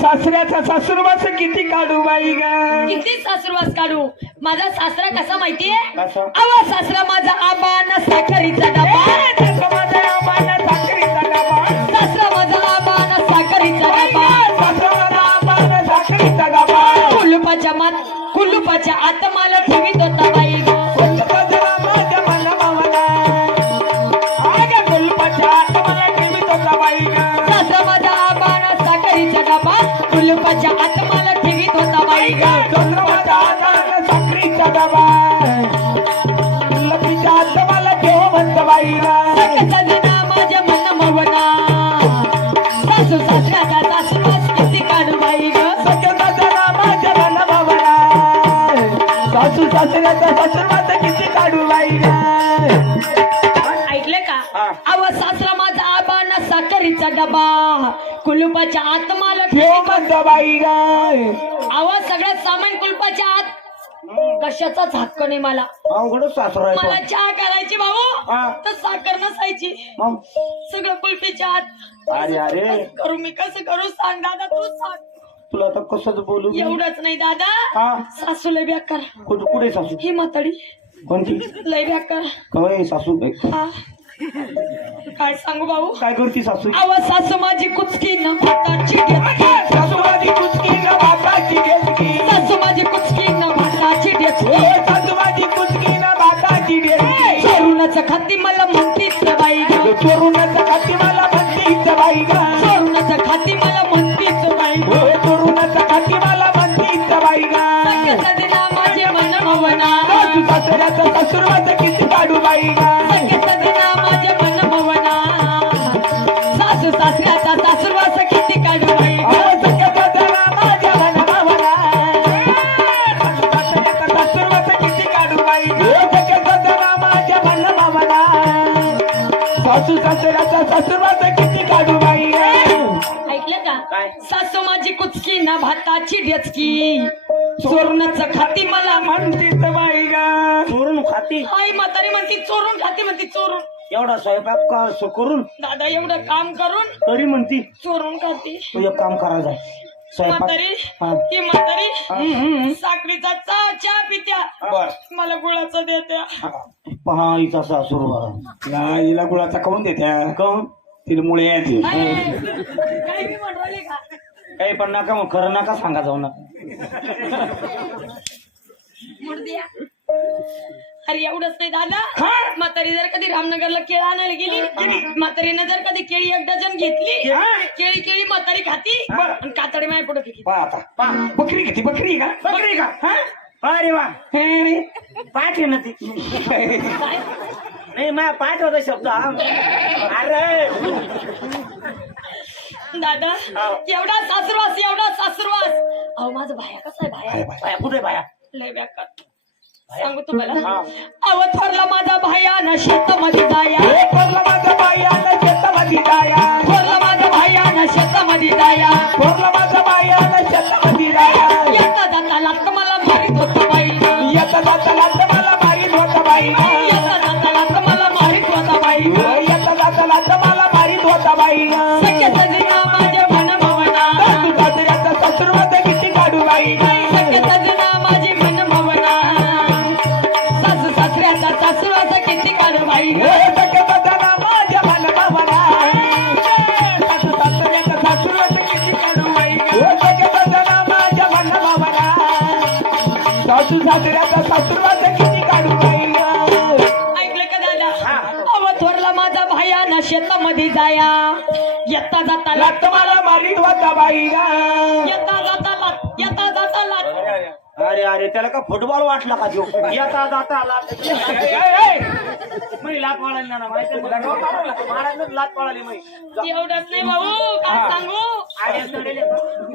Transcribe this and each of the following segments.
सासऱ्याचा सासूरवास किती काढू बाई ग? किती सासरवास काढू? माझा सासरा कसा माहितीये? कसा? अवा सासरा माझा आबा न साखरीचा डबा. तसं माझ्या आबाला साखरीचा डबा. सासरा माझा आबा न साखरीचा डबा. तसं माझ्या आबाला साखरीचा डबा. कुलुपाच्या आत मला ठेवीत होता बाई ग. कुलपाच्या माझ्या मनमावला. आग कुलपाच्या आत मला ठेवीत होता बाई ग. सासरा माझा आबा न साखरीचा डबा. कुलुपाच्या आत मला ठेवीत होता बाई ग. तसं माझ्या आबाला साखरीचा डबा. कुलपीच्या आत मला ठेव म्हणत बाई ग. सजना माझ्या मनमवना. सासू सासऱ्याचा सासूरवास किती काढू बाई ग. सगळ्याचा माझ्या मनमावला. सासू सासऱ्याचा सासूरवास किती काढू बाई ग. ऐकले का? हा. अव सासरा माझा आबा न साखरीचा डबा. कुलुपाच्या आत मला ठेव ठेवीत. म्हणत बाई ग. अव सगळं सामान कुलपाच्या आत. कशाचा झाक्क नाही मला. अवघडच सासरा आहे मला तो. चहा करायची भाऊ हा. तर साखर नसायची. मग सगळं कुल्फीच्या आत. अरे अरे कसं करू मी, कसं करू सांग दादा, तू सांग. तुला आता कसंच बोलू मी? एवढंच नाही दादा, हा सासू लय बेकार. कुठे सासू? ही म्हाताडी कोणती? लय बेकार. काय सासू? हा. काय सांगू भाऊ? काय करती सासू? अव सासू माझी कुचकी न भाताची डेचकी. सासू माझी कुचकी न भाताची डेचकी. सासू माझी कुचकी न भाताची डेचकी. सासू माझी कुचकी न भाताची डेचकी. चोरूनच खाती मला म्हणतीच बाई ग. चोरूनच खाती मला म्हणतीच बाई ग. चोरूनच खाती मला म्हणतीच बाई ग. चोरूनच खाती मला म्हणतीच बाई ग. सदिना माझे मन भवना. सासू सासऱ्याचा सासूरवास किती काढू बाई ग. सदिना माझे मन भवना. सासू सासऱ्याचा सासूरवास किती काढू बाई ग. माझ्या मनमावला. सासू सासऱ्याचा सासूरवास किती काढू बाई ग. माझ्या मनमावला. सासू सासऱ्याचा सासूरवास किती काढू बाई ग. ऐकलं का? काय? सासू माझी कुचकी ना भाताची डेचकी. चोरूनच खाती मला म्हणतीच बाई ग. चोरून खाती? आई म्हातारी म्हणती चोरून खाती, म्हणती चोरून. एवढा स्वयंपाक करून दादा एवढं काम करून तरी म्हणती चोरून खाती. तू एक काम करायचं स्वयंपाक. म्हातारी हा. ती म्हातारी साखरीचा चहा पित्या, बर. मला गुळाचा देत्या. पहा हिचा सासूर हिला गुळाचा खाऊन देत्या. काऊन? तिला मुळे येते. काही मी म्हणून राहिले का? काही पण नका मग खरं नका सांगा जाऊ ना. मुर्द्या. अरे एवढंच नाही दादा, हा? म्हातारी जर कधी रामनगरला केळी आणायला गेली, म्हातारीनं जर कधी केळी एक डझन घेतली, हा? केळी केळी म्हातारी खाती बरं. आणि कातडी माय पुढे फेकी. पहा आता पहा. बकरी किती? बकरी का? बकरी का? हा? अरे वा. पाठ आहे ना ती. नाही माझ्या पाठ होता शब्द हा. अरे दादा एवढा सासुरवास, एवढा सासुरवास. अहो माझा भाया कसा आहे? भाया बाया कुठे बाया? लय बेकार. सांगू तुम्हाला, अव थोरला माझा भाया ना शेतामध्ये जाया. थोरला माझा बायाला शेतामध्ये जाया. थोरला माझा भाया ना शेतामध्ये जाया. थोरला माझा बायाला शेतामध्ये जाया. येता जाता लात मला मारित होता बाई. येता जाता लाथ मला मारीत होता बाई. येता जाता लात मला मारित होता बाई. येता जाता लाथ मला मारीत होता बाई. सख्या सजना माझे मन भवना. सासू सासऱ्याचा सासूरवास किती काढू बाई. सख्या सजना माझे मन भवना. सासू सासऱ्याचा सासूरवास किती काढू बाई. सख्या सजना माझ्या मनमावला. सासू सासऱ्याचा सासूरवास किती काढू बाई. सख्या सजना माझ्या मनमावला. सासू सासऱ्याचा सासूरवास किती काढू बाई. ऐकलं का दादा? अव थोरला माझा भाया ना शेतामध्ये जाया. येता जाता लात लाथ मला मारीत होता बाई. येता जाता लात, येता जाता लात. अरे अरे त्याला का फुटबॉल वाटला का जो? येता जाता लाथ मी लाथ पाळाली ना माहिती महाराज लाथ पाळाली मी. एवढंच नाही भाऊ, काय सांगू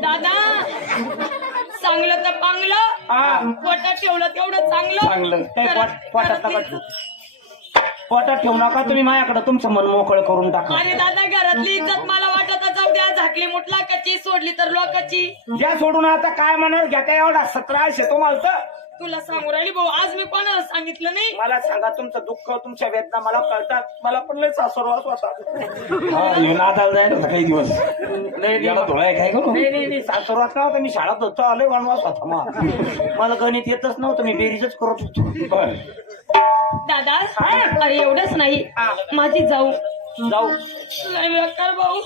दादा. चांगलं तर पांगलं, पोटात ठेवलं तेवढं चांगलं. पोटात ठेवू नका तुम्ही माझ्याकडे तुमचं मन मोकळं करून टाका. अरे दादा घरातली इज्जत मला वाटत जाऊ द्या. झाकली मुठला कची, सोडली तर लोकाची. ज्या सोडून आता काय म्हणाल घ्या त्या एवढा 1700 तुम्हाला तर तुला सांगू राहिली भाऊ, आज मी कोणाला सांगितलं नाही. मला सांगा तुमचं दुःख तुमच्या वेदना मला कळतात. मला पण लय सासरवास होता. नादाला जायला होता काही दिवस नाही याला धुळा आहे काय करू नाही सासरवास नव्हता. मी शाळेत होतो आलोय वनवास होता मला गणित येतच नव्हतं. मी बेरीजच करत होतो. बर दादा अरे एवढंच नाही, माझी जाऊ जाऊ लय बेकार भाऊ,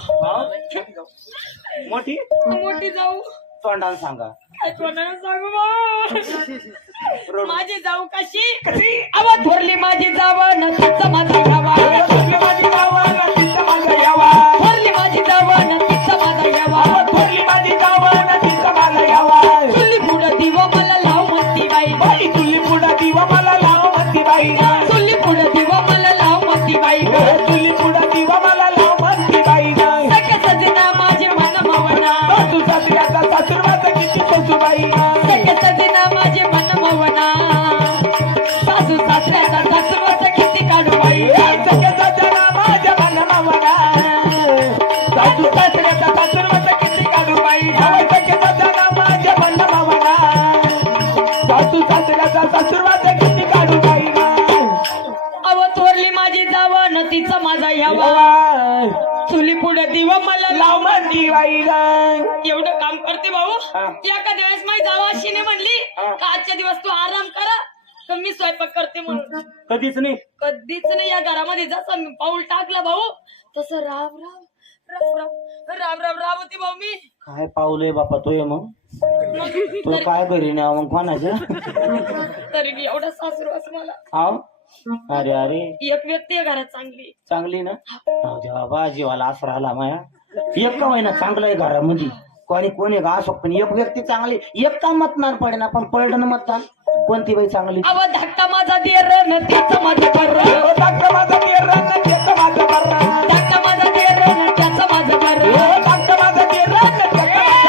मोठी मोठी जाऊ. तोंडाने सांगा. काय कोणाला सांगू भाऊ, माझी जाऊ कशी अव थोरली माझी जाव न तिचं माझा घ्यावा, थोरली माझी जावा ना तिचा माझा यावा, थोरली माझी जाव न तिचं माझा घ्यावा, थोरली माझी जावा ना तिचा माझा यावा, चुली पुढं दिव मला लाव म्हणती बाई, बाई तुली पुढं दिवा मला लाव म्हणती बाई, चुली पुढं दिव मला लाव म्हणती बाई, तुली पुढं दिवा मला लाव म्हणती बाई. सख्या सजना माझे मन मवना, सासू सासऱ्याचा सासूरवाचा किती सासूबाई, सख्या सजना माझे मन मवना, सासू सासऱ्याचा सासूरवाचा किती काढू बाई. सगळ्याचा जरा माझ्या मनाला सासू सासऱ्याचा सासूरवाचा किती काढू बाई, सगळ्याचा जरा माझ्या मनाला सासू सासऱ्याचा सासूरवाचा किती काढू बाई. अव थोरली माझी जाव न तिचं माझा ह्यावा, चुली पुढे दिवा मला लाव म्हणती बाई. एवढं काम करते भाऊ. एखाद्या वेळेस माझी जाव अशी नाही म्हणली का आजच्या दिवस तू आराम करा तर मी स्वयंपाक करते म्हणून. कधीच नाही. कधीच नाही. या घरामध्ये जसं मी पाऊल टाकला भाऊ तसं राब राब राब राब राब राब होती भाऊ मी. काय पावलंय बापा तो मग तो काय घरी नाही मग कोणाचं तरी मी एवढा सासरू असं मला. आव अरे अरे एक व्यक्ती आहे घरात चांगली. चांगली ना. जाऊ दे बाबा जीवाला आसरा आला माया. एक का महिना चांगलं आहे घरामध्ये. कोणी का असो पण एक व्यक्ती चांगली. एक का मतदान पडेना पण पडलं ना मतदान. कोणती बाई चांगली. अव धाकटा माझा देर न त्याचं माझं कर, धाकटा माझा देर न त्याचं माझं कर, धाकटा माझा देर न त्याचं माझं कर, धाकटा माझा देर न त्याचं माझं कर.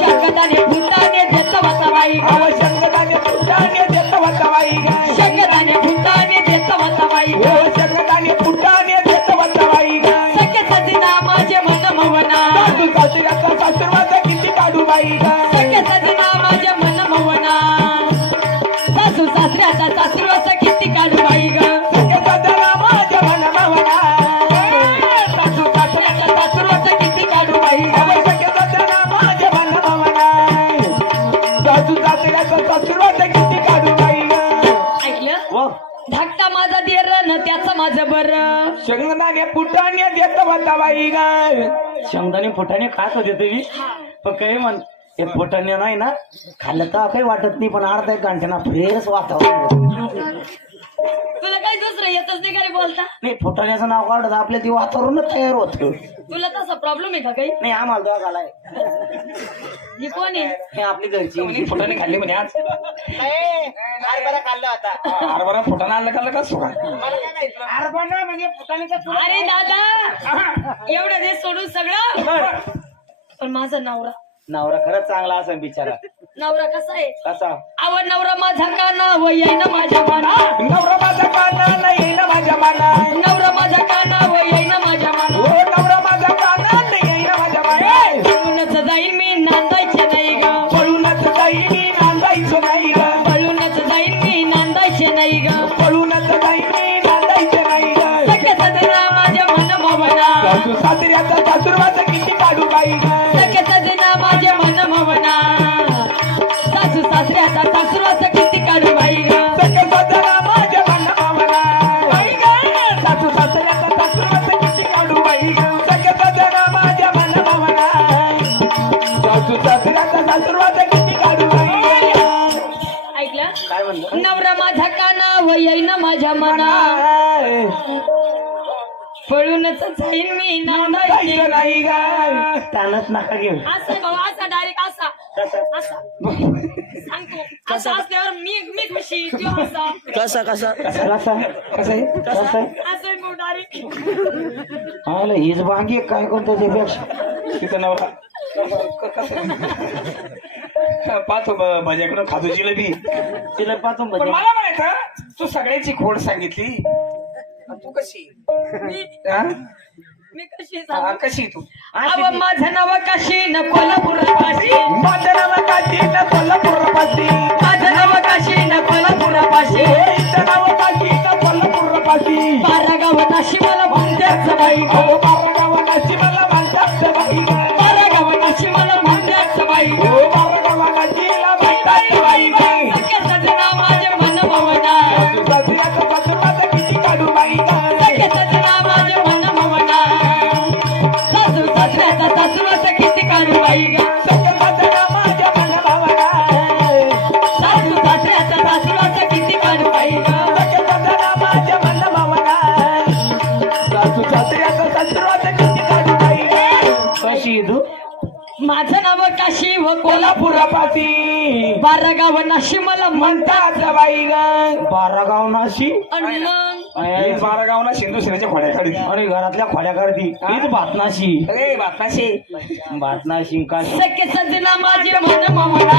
शंकदाने फुटाने देत होता बाई, शंकदाने फुटाने देत होता बाई, शंकदाने फुटाने देत होता बाई, शंकदाने फुटाने देत होता बाई. सख्या सजना माझे मन मवना, सासू सासऱ्याचा सासूरवाचा किती काढू बाई. सख्या सजना माझे मन मवना, सासू सासऱ्याचा सासरवाचा किती काढू बाई ग. सगळ्याचा जरा माझ्या मनाला सासू सासऱ्याचा सासूरवाचा किती काढू बाई. सगळ्याचा जरा माझ्या मनाला सासू सासऱ्याचा सासूरवाचा किती काढू बाई. ऐकलं. धाकटा माझा देर न त्याचं माझं बर, शंकदाने फुटाने देत होता बाई. शेंगदाणे फुटाणे खात होते तुम्ही पण काही म्हण ते फुटाणे नाही ना खाल्लं तर काही वाटत नाही पण अर्धा एक घंट्याना फ्रेश वातावरण. तुला काही दुसरं येतच नाही का रे बोलता. नाही फुटाण्याचं नाव काढत आपल्या ती वातावरण तयार होत. तुला तसा प्रॉब्लेम आहे का काही. नाही आम्हाला दोघाला ही कोण आहे. हे आपली घरची फुटाने खाल्ली म्हणे आज. खाल्ला होता. हरभरा फुटाणा आणलं खाल्लं का सुका. म्हणजे फुटाण्याचा अरे दादा एवढं ते सोडून सगळं. पण माझा नवरा नवरा खरंच चांगला असेल बिचारा. नवरा कसा आहे. कसा आव नवरा माझा काना वय ना माझ्या मना, नवरा माझा काना नाही ना माझ्या मना, नवरा माझा काना वय ना माझ्या मना, नवरा माझा काना नाही ना माझ्या मना. पळूनच जाईन मी नांदायचे नाही ग, पळूनच जाईन मी नांदायचो नाही ग, पळूनच जाईन मी नांदायचे नाही ग, पळूनच जाईन मी नांदायचे नाही ग. सख्या सजना माझ्या मन मवना, सासू सासऱ्याचा सासूरवाचा किती काढू बाई. सख्या सजना माझ्या मन मवना, सासू सासऱ्याचा सासुराचा किती काढू बाई ग. सगळ्याचा जरा माझ्या मनाला सासू सासऱ्याचा सासूरवाचा किती काढू बाई. सगळ्याचा जरा माझ्या मनाला सासू सासऱ्याचा सासूरवाचा किती काढू बाई. ऐकलं. काय म्हणलं. नवरा माझा काना वय ना माझ्या मना, पळूनच जाईन मी नांदायचे नांदायचं नाही ग. त्यानंच नका घेऊ. असं भाऊ असा डायरेक्ट असा असा सांगतो. असं असल्यावर मी खुशी तो असा कसा कसा कसा कसा कसं आहे कसा असं आहे भाऊ डायरेक्ट. आलं हीच बांगी काय करतो त्यापेक्षा तिचा नवरा पाहतो माझ्याकडं खातो जिलेबी. तिला पाहतो पण मला म्हणायचं तू सगळ्याची खोड सांगितली तू कशी. मी कशी सांगू? कशी तू अव माझं नाव काशी न कोल्हापूर पाशी, माझं नाव काशी न कोल्हापूर पाशी, माझं नाव काशी न कोल्हापूर पाशी, इथं नाव काशी न कोल्हापूर पाशी, बारा गाव नाशी मला म्हणतात बाई ग, हो बारा गावाची मला म्हणतात बाई ग, बारा गाव नाशी मला म्हणतात बाई ग, हो बारा गावाचीला म्हणतात बाई ग, सगळ्याचं नाव माझे मन भवना, सासऱ्याचं सासऱ्याचं किती काढू बाई ग, सगळ्याचं नाव माझे मन भवना, सासू सासऱ्याचा सासूचं किती काढू बाई ग, सगळ्याचं नाव माझ्या मनभावना, सासू सासऱ्याचा सासूचं किती काढू बाई ग, सगळ्याचं नाव माझ्या मनभावना, सासू सासऱ्याचं सासऱ्याचं किती काढू बाई ग, कशी तू माझं नाव काशी व कोल्हापूर, कोल्हापुरापाशी बारा गाव नाशी मला म्हणतात म्हणतात बाई ग, बारा गाव नाशी आणि मग हीच बारा गावना सिंधू सिनेच्या खोड्या काढी आणि घरातल्या खोड्या करती हीच भातनाशी अरे बातनाशी भातनाशी काशी सख्य सजना माझे मन ममना,